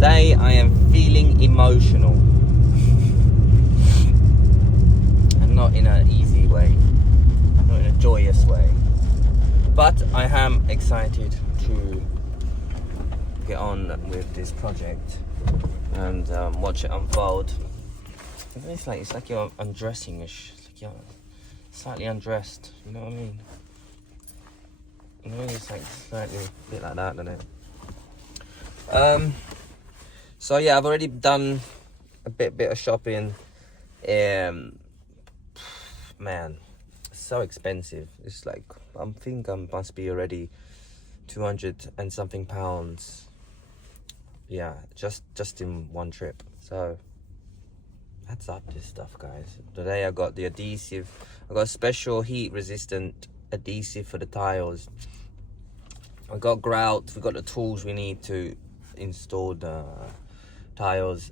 Today I am feeling emotional. And not in an easy way, not in a joyous way. But I am excited to get on with this project and watch it unfold. It's like you're undressing-ish. It's like you're slightly undressed, you know what I mean? You know, it's like slightly a bit like that, doesn't it? So yeah, I've already done a bit of shopping. Man, it's so expensive. It's like I think I must be already 200 and something pounds. Yeah, just in one trip. So adds up this stuff, guys. Today I got the adhesive. I got special heat resistant adhesive for the tiles. I got grout. We got the tools we need to install the tiles.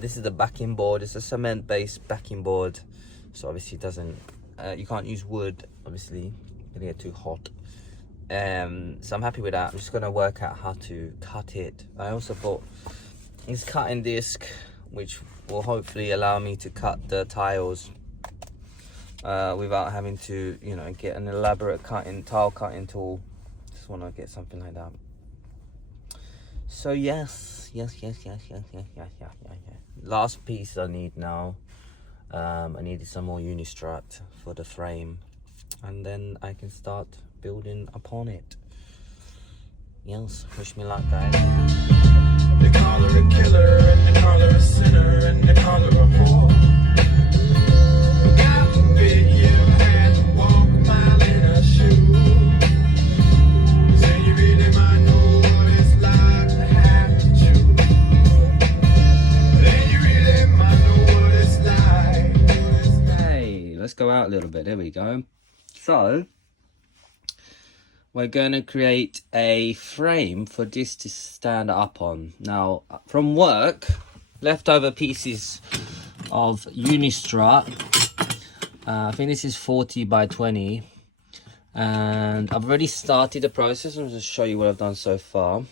This is the backing board. It's a cement based backing board, so obviously it doesn't you can't use wood, obviously it'll get too hot. So I'm happy with that. I'm just gonna work out how to cut it. I also bought this cutting disc, which will hopefully allow me to cut the tiles without having to, you know, get an elaborate tile cutting tool. Just want to get something like that. So yes. Last piece I need now. I needed some more Unistrut for the frame, and then I can start building upon it. Yes, wish me luck, guys. They call her a killer, and they call her a sinner, and they call her a whore. God forbid you had to walk a mile in her shoes. Say you really might know what it's like to have to choose. Then you really might know what it's like. Hey, let's go out a little bit. There we go. So we're going to create a frame for this to stand up on. Now, from work, leftover pieces of Unistrut. I think this is 40 by 20. And I've already started the process. I'm going to show you what I've done so far.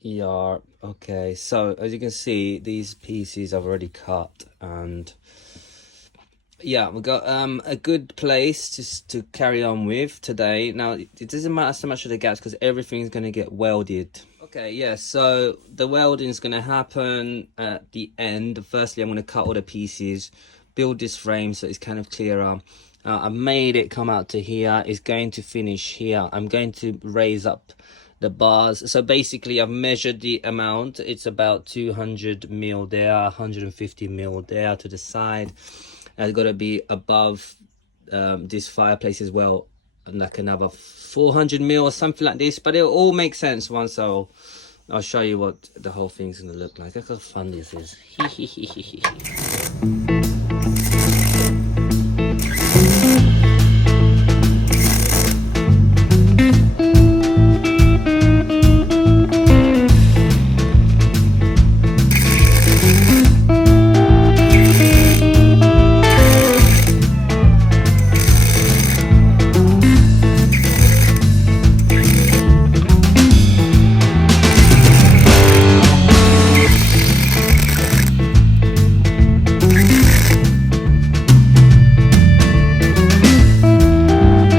Yeah, okay. So, as you can see, these pieces I've already cut. And yeah, we've got a good place to carry on with today. Now, it doesn't matter so much of the gaps because everything's going to get welded. Okay, yeah, so the welding is going to happen at the end. Firstly, I'm going to cut all the pieces, build this frame so it's kind of clearer. I made it come out to here. It's going to finish here. I'm going to raise up the bars. So basically, I've measured the amount. It's about 200 mil there, 150 mil there to the side. It's got to be above this fireplace as well, and like another 400 mil or something like this. But it'll all make sense once I'll show you what the whole thing's going to look like. Look how fun this is.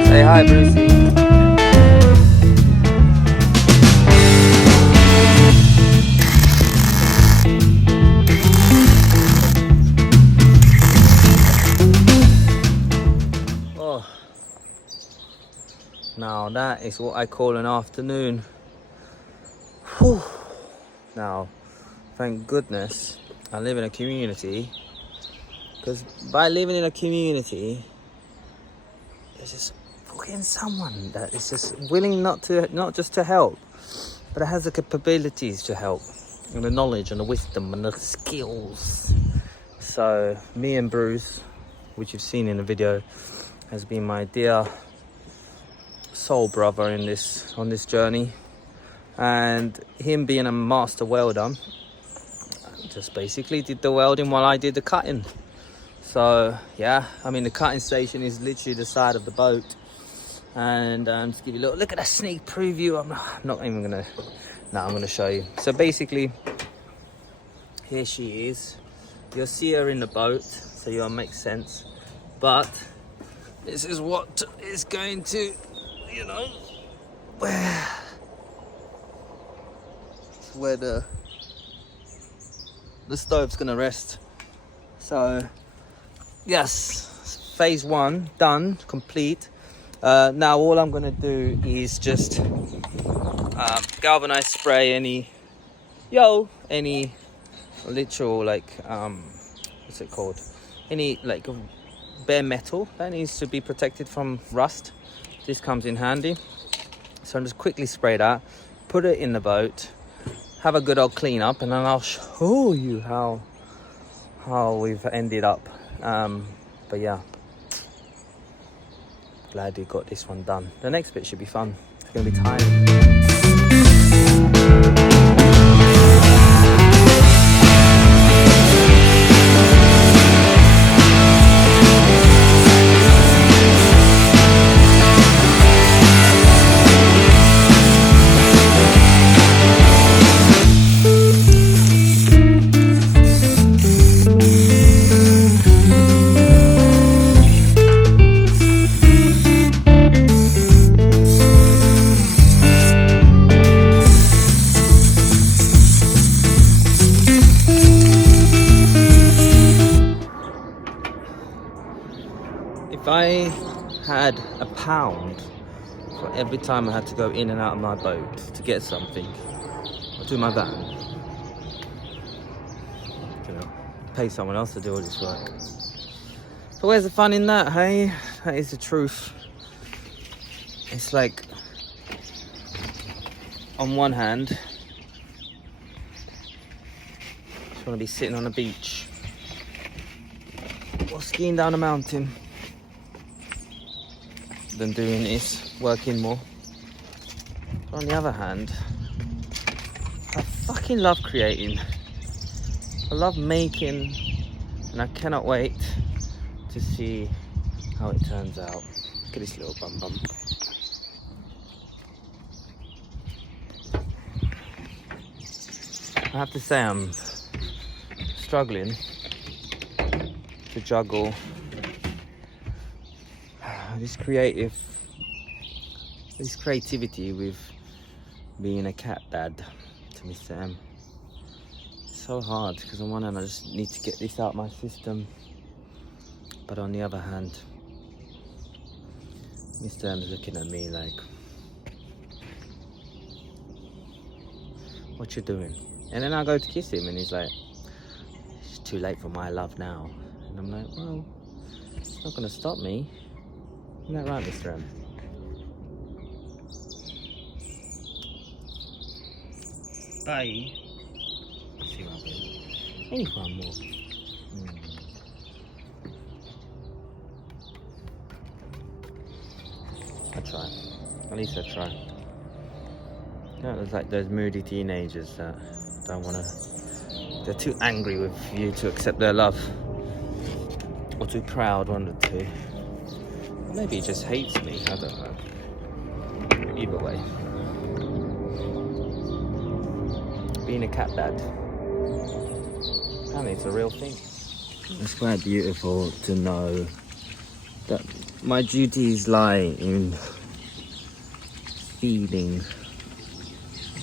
Say hi, Brucey. Oh, now that is what I call an afternoon. Whew. Now, thank goodness I live in a community, because by living in a community, there's just fucking someone that is just willing not just to help, but it has the capabilities to help, and the knowledge and the wisdom and the skills. So me and Bruce, which you've seen in the video, has been my dear soul brother on this journey, and him being a master welder, just basically did the welding while I did the cutting. So yeah, I mean, the cutting station is literally the side of the boat, and just give you a little look at a sneak preview. I'm not even gonna Now I'm going to show you. So basically, here she is. You'll see her in the boat, so you'll make sense. But this is what is going to, you know, where the stove's going to rest. So yes, phase 1 done, complete. Now all I'm going to do is just galvanized spray any literal, like, what's it called, any like bare metal that needs to be protected from rust. This comes in handy, so I'm just quickly spray that, put it in the boat, have a good old clean up, and then I'll show you how we've ended up. But yeah, glad we got this one done. The next bit should be fun. It's gonna be tiny. If I had £1 for every time I had to go in and out of my boat to get something, or to my van, you know, pay someone else to do all this work. But where's the fun in that, hey? That is the truth. It's like, on one hand, just want to be sitting on a beach or skiing down a mountain than doing this, working more. But on the other hand, I fucking love creating. I love making, and I cannot wait to see how it turns out. Look at this little bum bum. I have to say I'm struggling to juggle this creativity with being a cat dad to Mr. M. It's so hard because on one hand I just need to get this out of my system, but on the other hand, Mr. M is looking at me like, what you doing? And then I go to kiss him and he's like, it's too late for my love now. And I'm like, well, it's not gonna stop me. Isn't that right, Mr. M? Bye. See what happens. Anyone more? I try. At least I try. Yeah, it's like those moody teenagers that don't want to. They're too angry with you to accept their love, or too proud, one of the two. Maybe he just hates me, I don't know. Either way. Being a cat dad, apparently it's a real thing. It's quite beautiful to know that my duties lie in feeding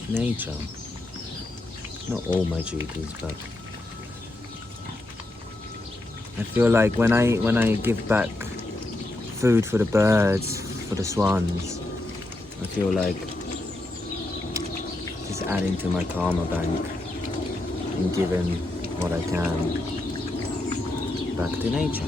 nature. Not all my duties, but I feel like when I give back food for the birds, for the swans, I feel like just adding to my karma bank and giving what I can back to nature.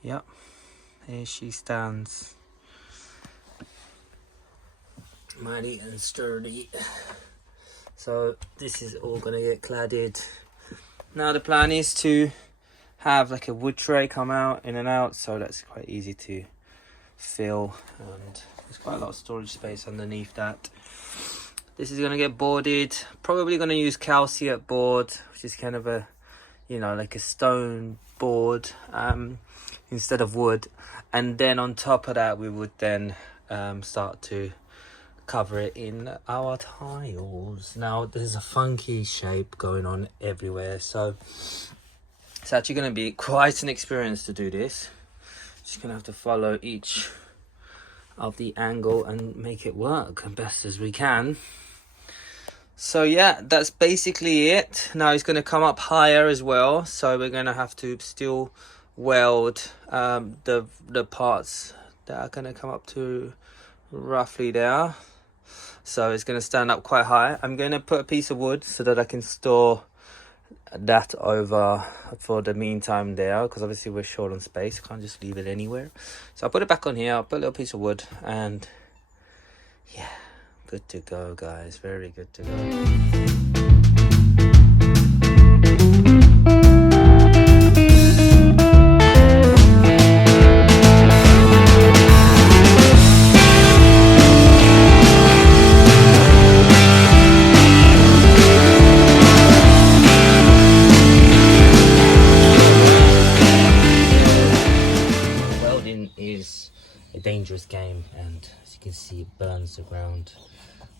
Yep, here she stands, mighty and sturdy, So this is all gonna get cladded. Now the plan is to have like a wood tray come out in and out, so that's quite easy to fill, and there's quite a lot of storage space underneath that. This is gonna get boarded. Probably gonna use calcium board, which is kind of a, you know, like a stone board instead of wood. And then on top of that, we would then start to cover it in our tiles. Now there's a funky shape going on everywhere, so it's actually going to be quite an experience to do this. Just going to have to follow each of the angle and make it work as best as we can. So yeah, that's basically it. Now it's going to come up higher as well, so we're going to have to still weld the parts that are going to come up to roughly there. So it's going to stand up quite high. I'm going to put a piece of wood so that I can store that over for the meantime there, because obviously we're short on space. I can't just leave it anywhere. So I'll put it back on here. I'll put a little piece of wood, and yeah, good to go, guys. Very good to go. Is a dangerous game, and as you can see, it burns the ground,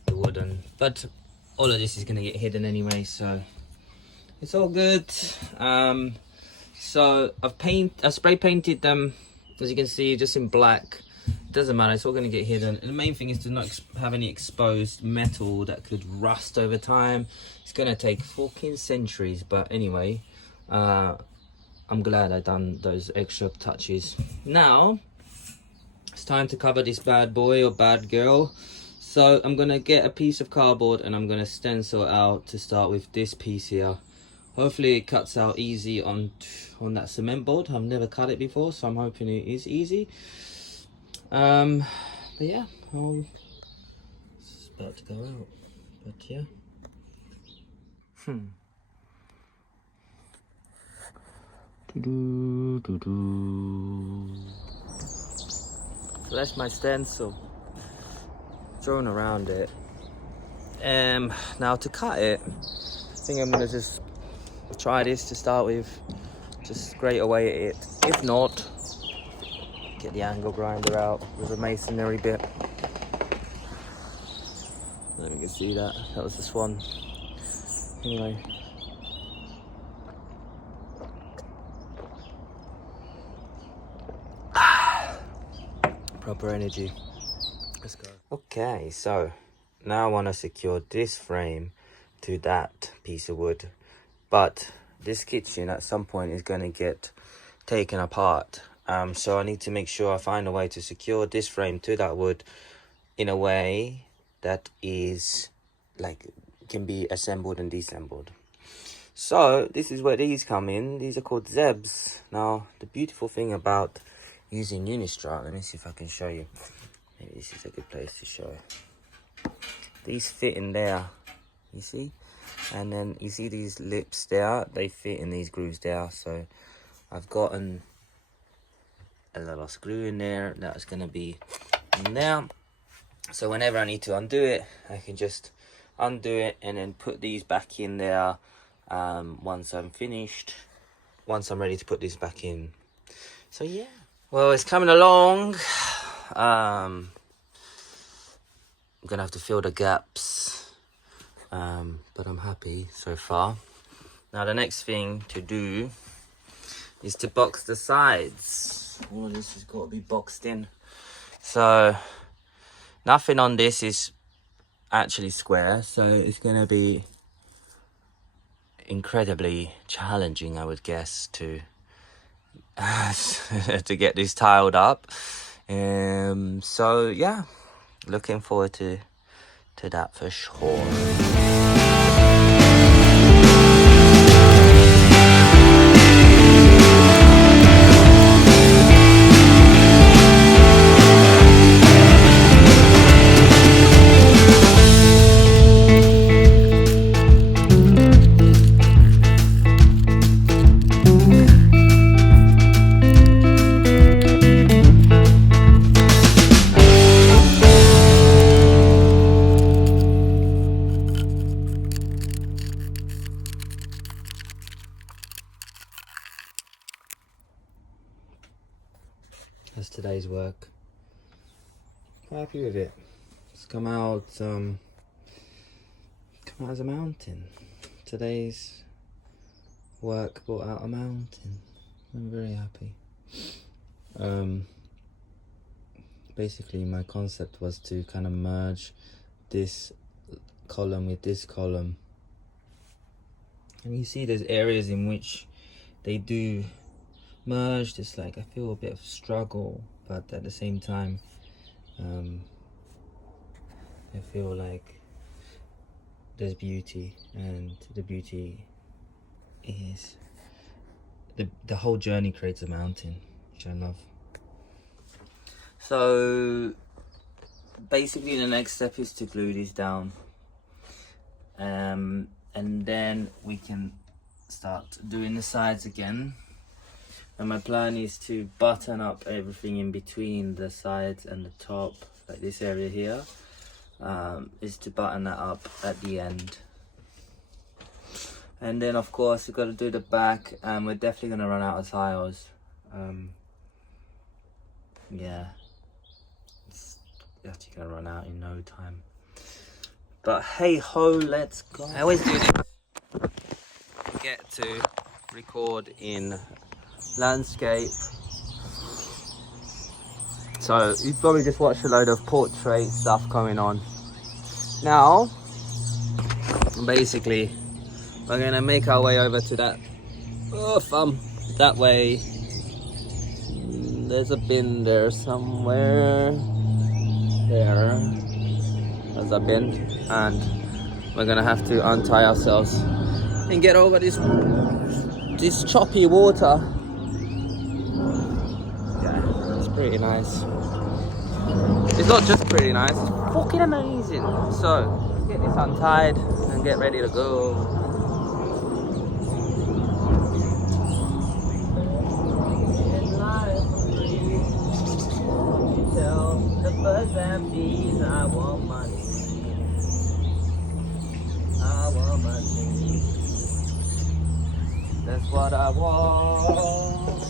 the wooden, but all of this is going to get hidden anyway, so it's all good. So I spray painted them, as you can see, just in black. It doesn't matter, it's all going to get hidden. And the main thing is to not have any exposed metal that could rust over time. It's going to take fucking centuries, but anyway, I'm glad I done those extra touches. Now it's time to cover this bad boy or bad girl. So I'm gonna get a piece of cardboard and I'm gonna stencil out to start with this piece here. Hopefully it cuts out easy on that cement board. I've never cut it before, so I'm hoping it is easy. But yeah, it's about to go out. But yeah. So that's my stencil, thrown around it. Now to cut it, I think I'm gonna just try this to start with, just grate away at it. If not, get the angle grinder out with a masonry bit. There we can see that was the swan. Anyway. Proper energy. Let's go. Okay, so now I want to secure this frame to that piece of wood, but this kitchen at some point is going to get taken apart, so I need to make sure I find a way to secure this frame to that wood in a way that is like can be assembled and disassembled. So this is where these come in. These are called Zebs. Now the beautiful thing about using Unistrut, let me see if I can show you. Maybe this is a good place to show. These fit in there, you see? And then you see these lips there, they fit in these grooves there. So I've gotten a little screw in there that's going to be in there. So whenever I need to undo it, I can just undo it and then put these back in there once I'm finished, once I'm ready to put this back in. So yeah. Well, it's coming along. I'm gonna have to fill the gaps, but I'm happy so far. Now the next thing to do is to box the sides. All of this has got to be boxed in. So nothing on this is actually square, so it's gonna be incredibly challenging, I would guess, to to get this tiled up. So yeah, looking forward to that for sure. today's work. Happy with it. It's come out as a mountain. Today's work brought out a mountain. I'm very happy. Basically my concept was to kind of merge this column with this column, and you see there's areas in which they do merge. There's like, I feel a bit of struggle, but at the same time I feel like there's beauty, and the beauty is the whole journey creates a mountain, which I love. So basically the next step is to glue this down, and then we can start doing the sides again. And my plan is to button up everything in between the sides and the top, like this area here, is to button that up at the end. And then of course we've got to do the back, and we're definitely going to run out of tiles. Yeah, it's actually going to run out in no time. But hey ho, let's go. I always do this. Get to record in landscape. So you've probably just watched a load of portrait stuff going on. Now, basically, we're gonna make our way over to that that way. There's a bin there somewhere. There's a bin, and we're gonna have to untie ourselves and get over this choppy water. Yeah, it's pretty nice. It's not just pretty nice, it's fucking amazing. So let's get this untied and get ready to go. The birds and bees, I want money. I want money. That's what I want.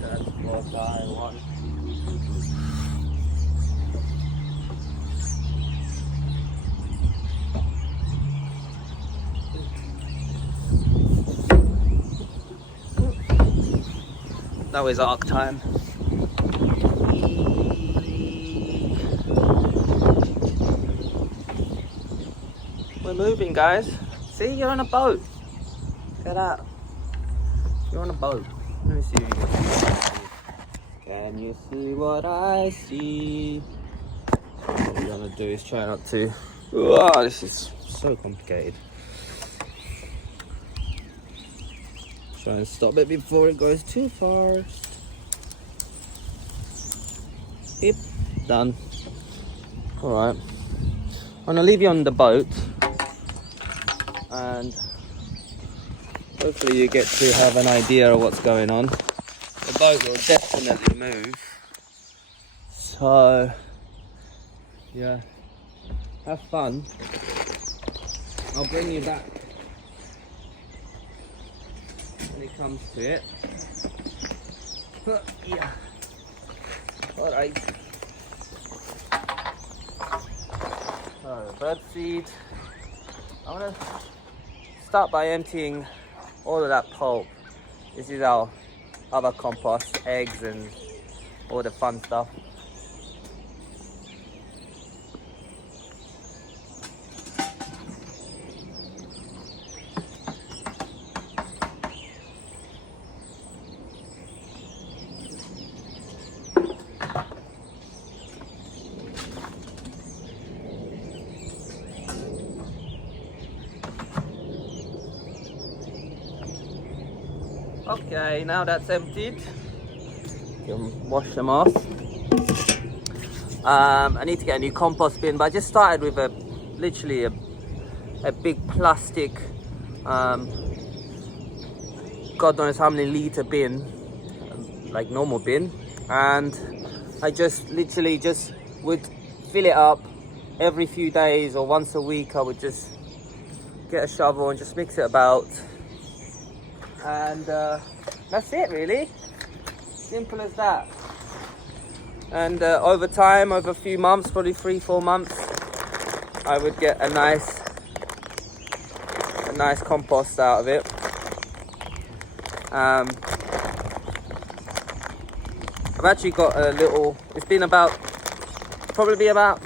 That's what I want. Now is arc time. We're moving, guys. See, you're on a boat. Look at that. You're on a boat. Let me see if you can see. Can you see what I see? What we're gonna do is try not to. Oh, this is so complicated. Try and stop it before it goes too far. Yep, done. Alright. I'm gonna leave you on the boat, and hopefully you get to have an idea of what's going on. The boat will definitely move. So, yeah, have fun. I'll bring you back when it comes to it. Yeah. Alright. So, bird seed. I'm gonna start by emptying all of that pulp. This is our other compost, eggs and all the fun stuff. Okay, now that's emptied, you can wash them off. I need to get a new compost bin, but I just started with literally a big plastic, God knows how many litre bin, like normal bin, and I just literally would fill it up every few days, or once a week I would just get a shovel and just mix it about. And that's it really. Simple as that. And over time, over a few months, probably 3-4 months, I would get a nice compost out of it. I've actually got a little, it's been probably about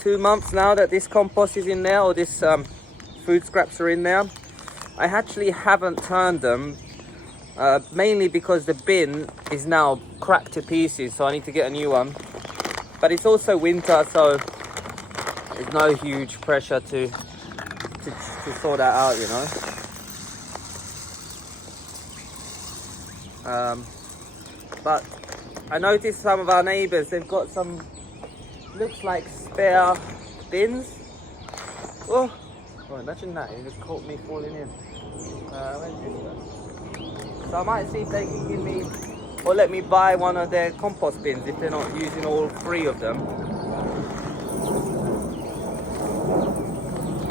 2 months now that this compost is in there, or this food scraps are in there. I actually haven't turned them, mainly because the bin is now cracked to pieces, so I need to get a new one. But it's also winter, so there's no huge pressure to sort that out, you know. But I noticed some of our neighbours, they've got some, looks like spare bins. Oh, imagine that, it just caught me falling in. Where's this one? So I might see if they can give me, or let me buy one of their compost bins if they're not using all 3 of them.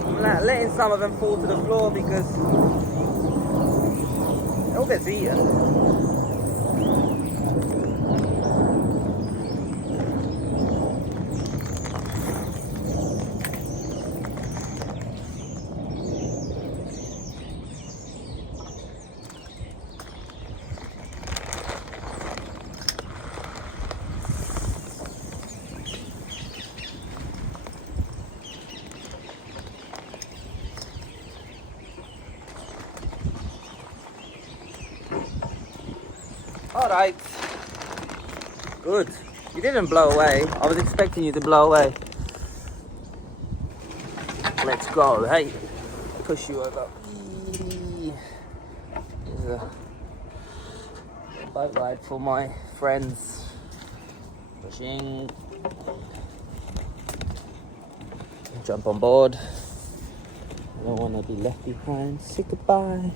I'm letting some of them fall to the floor because it all gets eaten. Alright. Good. You didn't blow away. I was expecting you to blow away. Let's go, hey. Push you over. Here's a bike ride for my friends. Pushing. Jump on board. I don't want to be left behind. Say goodbye.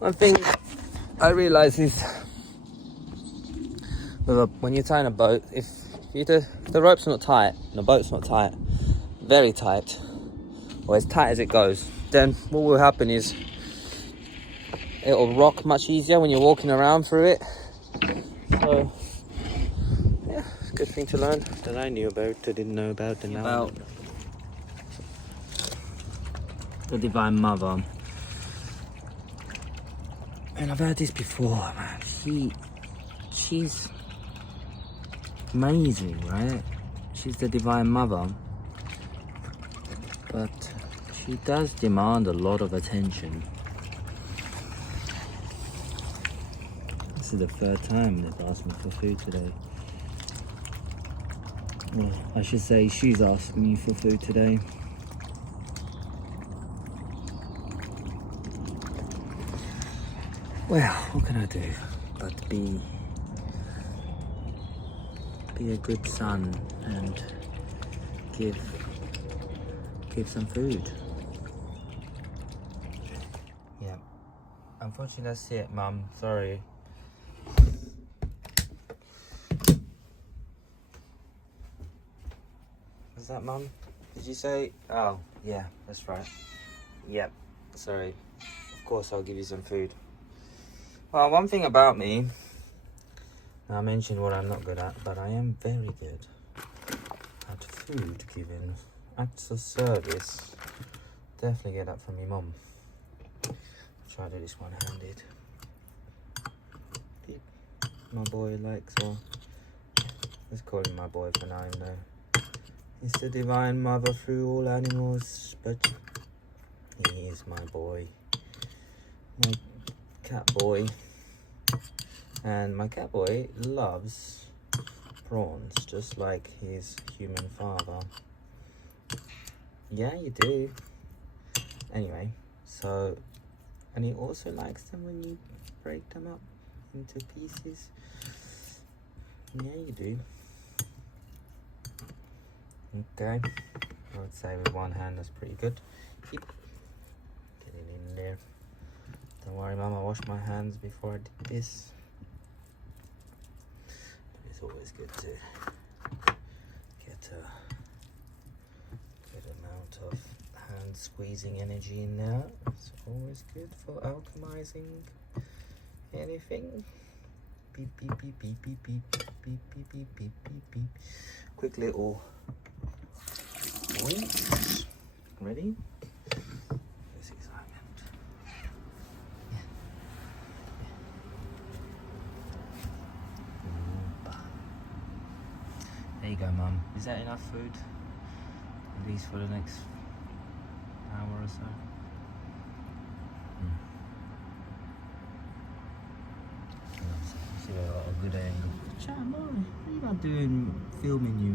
One thing I realise is when you're tying a boat, if the rope's not tight and the boat's not tight, very tight, or as tight as it goes, then what will happen is it'll rock much easier when you're walking around through it. So yeah, it's a good thing to learn that I knew about, I didn't know about, and about the Divine Mother. And I've heard this before, man. She's amazing, right? She's the Divine Mother. But she does demand a lot of attention. This is the 3rd time they've asked me for food today. Well, I should say she's asked me for food today. Well, what can I do but be a good son and give some food. Yeah. Unfortunately, that's it, Mum. Sorry. Was that Mum? Did you say? Oh, yeah, that's right. Yep. Sorry. Of course, I'll give you some food. Well, one thing about me, I mentioned what I'm not good at, but I am very good at food giving, acts of service. Definitely get that from your mum. Try to do this one-handed. My boy likes, or let's call him my boy for now, even though he's the divine mother through all animals, but he is my boy, my cat boy. And my cat boy loves prawns, just like his human father. Yeah, you do. Anyway, so, and he also likes them when you break them up into pieces. Yeah, you do. Okay, I would say with one hand that's pretty good. Keep getting in there. Don't worry, Mum, I washed my hands before I did this. It's always good to get a good amount of hand squeezing energy in there. It's always good for alchemizing anything. Beep beep beep beep beep beep beep beep beep beep beep beep. Quick little points. Ready? This excitement. There you go, Mum. Is that enough food? At least for the next hour or so. See, I got a good angle. Chat, boy. What are you not doing filming you?